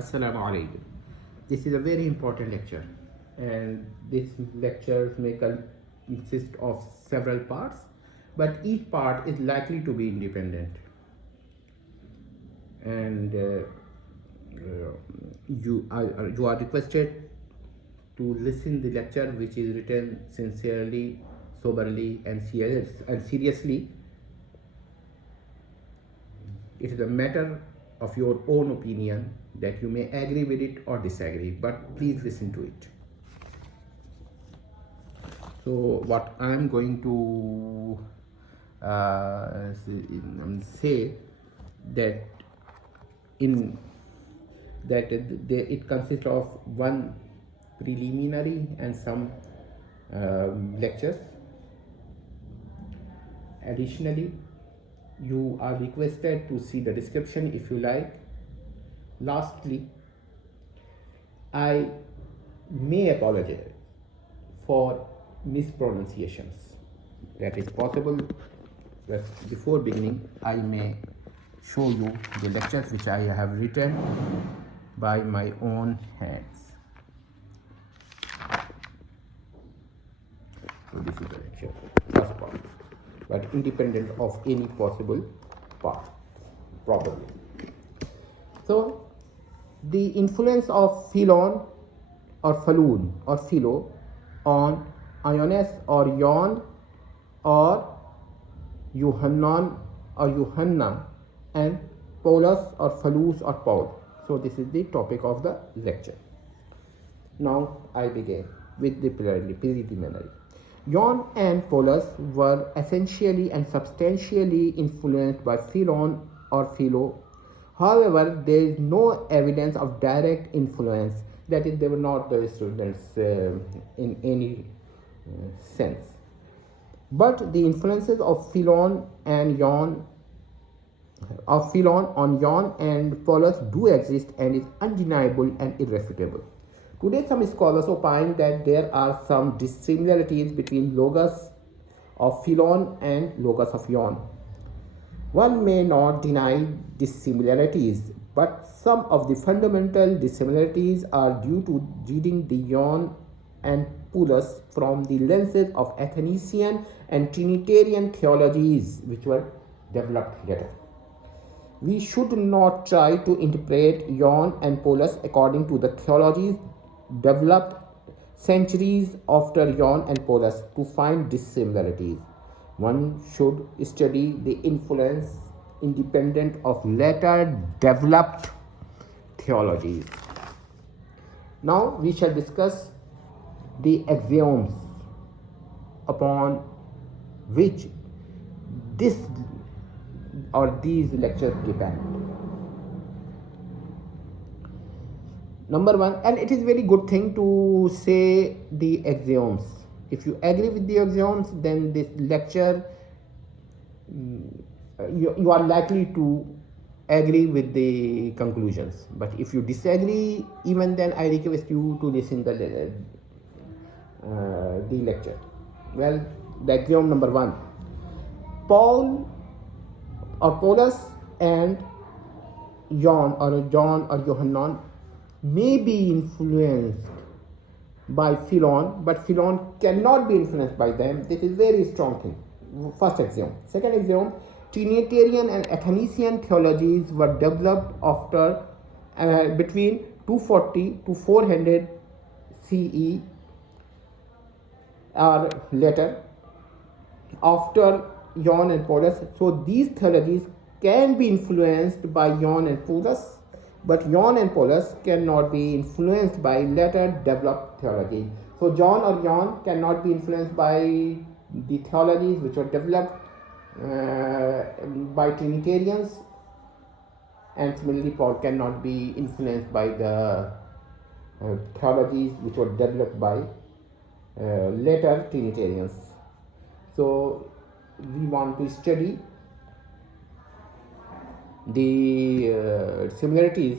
Assalamu alaikum. This is a very important lecture, and this lecture may consist of several parts, but each part is likely to be independent. And you are requested to listen the lecture, which is written sincerely, soberly, and seriously. It is a matter of your own opinion that you may agree with it or disagree, but please listen to it. So what I am going to say that it consists of one preliminary and some lectures. Additionally, you are requested to see the description if you like. Lastly, I may apologize for mispronunciations. That is possible. But before beginning, I may show you the lectures which I have written by my own hands. So this is the lecture, first part, but independent of any possible part, probably. So the influence of Philon or Philon or Philo on Iohn or Iohn or Iohn or Johanna and Paulus or Polus or Paul. So this is the topic of the lecture. Now I begin with the preliminary. Iohn and Paulus were essentially and substantially influenced by Philon or Philo. However, there is no evidence of direct influence, that is, they were not the students in any sense. But the influences of Philon and Iohn, of Philon on Iohn and Paulus do exist and is undeniable and irrefutable. Today, some scholars opine that there are some dissimilarities between logos of Philon and logos of Iohn. One may not deny dissimilarities, but some of the fundamental dissimilarities are due to reading the Iohn and Paulus from the lenses of Athanasian and Trinitarian theologies, which were developed later. We should not try to interpret Iohn and Paulus according to the theologies developed centuries after Iohn and Paulus to find dissimilarities. One should study the influence independent of later developed theologies. Now we shall discuss the axioms upon which this or these lectures depend. Number one, and it is very good thing to say the axioms. If you agree with the axioms, then this lecture, you are likely to agree with the conclusions. But if you disagree, even then I request you to listen to the lecture. Well, the axiom number one: Paul or Paulus and Iohn or John or Johannes may be influenced by Philon, but Philon cannot be influenced by them. This is very strong thing. First axiom. Second axiom: Trinitarian and Athanasian theologies were developed after between 240 to 400 CE or later, after Iohn and Paulus. So these theologies can be influenced by Iohn and Paulus, but Iohn and Paulus cannot be influenced by later developed theology. So John or Iohn cannot be influenced by the theologies which were developed by Trinitarians, and similarly Paul cannot be influenced by the theologies which were developed by later Trinitarians. So we want to study the similarities,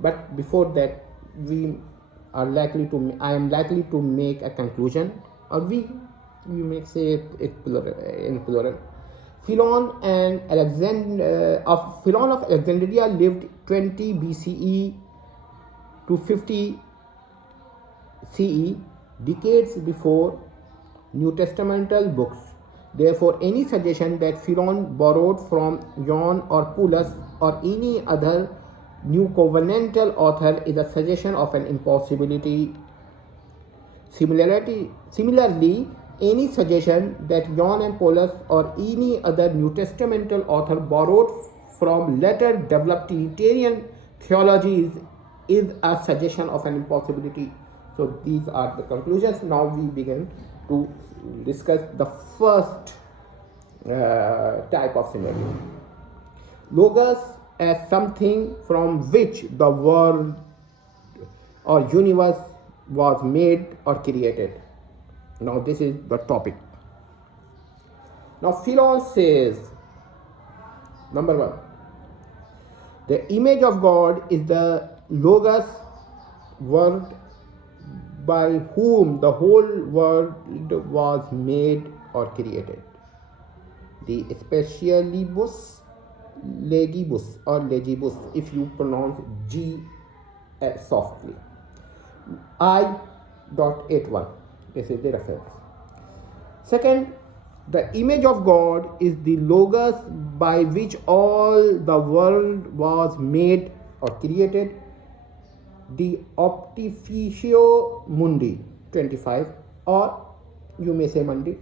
but before that I am likely to make a conclusion, or we may say it in plural. Philon of Alexandria lived 20 BCE to 50 CE, decades before New Testamental books. Therefore, any suggestion that Philon borrowed from Iohn or Paulus or any other new covenantal author is a suggestion of an impossibility. Similarly, any suggestion that Iohn and Paulus or any other New Testamental author borrowed from later developed Trinitarian theologies is a suggestion of an impossibility. So these are the conclusions. Now we begin to discuss the first type of scenario. Logos as something from which the world or universe was made or created. Now this is the topic. Now Philon says, number one, the image of God is the Logos, word by whom the whole world was made or created. The specialibus legibus or legibus, if you pronounce G softly. I.81. This is the reference. Second, the image of God is the Logos by which all the world was made or created. The Optificio Mundi, 25, or you may say Mundi,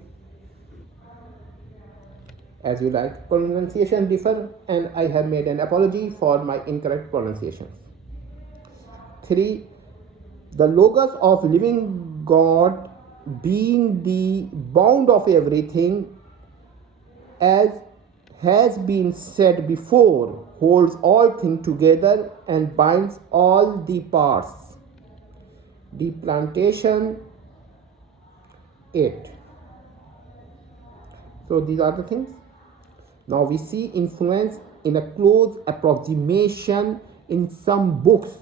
as you like. Pronunciation differ, and I have made an apology for my incorrect pronunciations. 3. The Logos of living God, being the bound of everything, as has been said before, holds all things together and binds all the parts. The plantation 8. So these are the things. Now we see influence in a close approximation in some books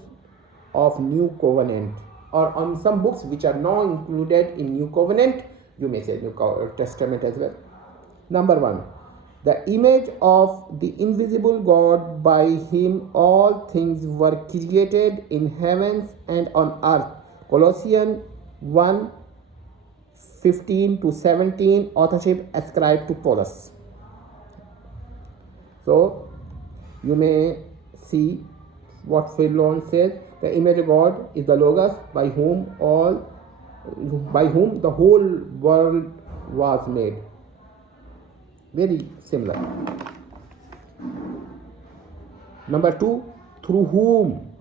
of New Covenant, or on some books which are now included in New Covenant, you may say New Testament as well. Number one, the image of the invisible God, by him all things were created in heavens and on earth. Colossians 1, 15 to 17, authorship ascribed to Paulus. So you may see what Philon says. The image of God is the Logos by whom the whole world was made. Very similar. Number 2, through whom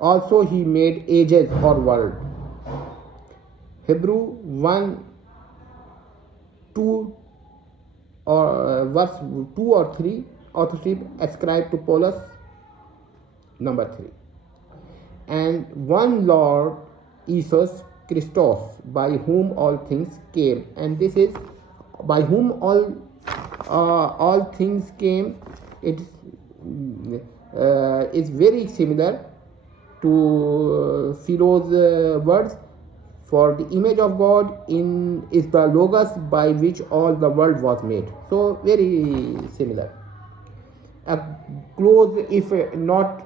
also he made ages or world. Hebrew 1, 2 or verse 2 or 3, authorship ascribed to Paulus. Number 3. And one Lord Jesus Christos, by whom all things came. And this is by whom all things came. It is very similar to Philo's words. For the image of God is the Logos by which all the world was made. So very similar. A close, if not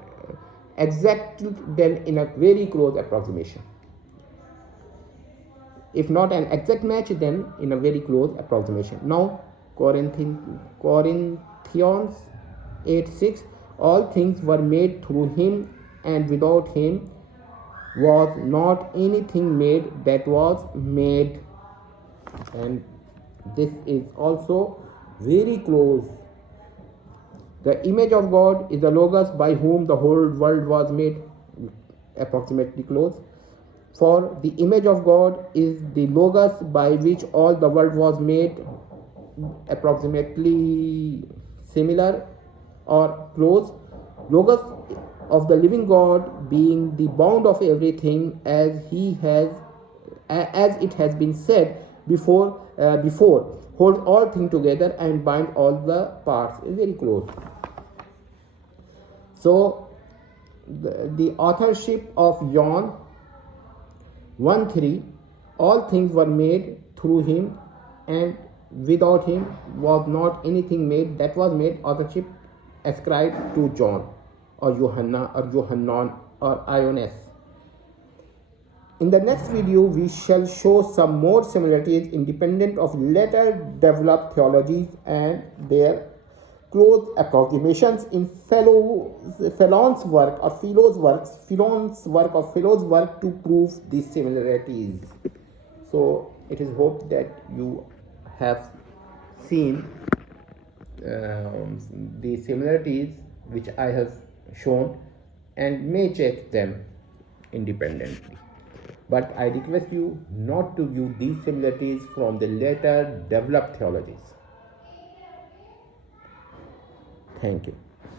exact, then in a very close approximation. If not an exact match, then in a very close approximation. Now Corinthians 8:6, all things were made through him, and without him was not anything made that was made. And this is also very close. The image of God is the Logos by whom the whole world was made, approximately close. For the image of God is the Logos by which all the world was made, approximately similar or close. Logos of the living God, being the bound of everything, as it has been said before, hold all things together and bind all the parts. Is very close. So the authorship of Iohn 1:3, all things were made through him, and without him was not anything made that was made, authorship ascribed to John. or Johanna or Johannon or Iohn. In the next video, we shall show some more similarities independent of later developed theologies and their close approximations in Philon's work or Philon's work to prove these similarities. So it is hoped that you have seen the similarities which I have shown and may check them independently. But I request you not to use these similarities from the later developed theologies. Thank you.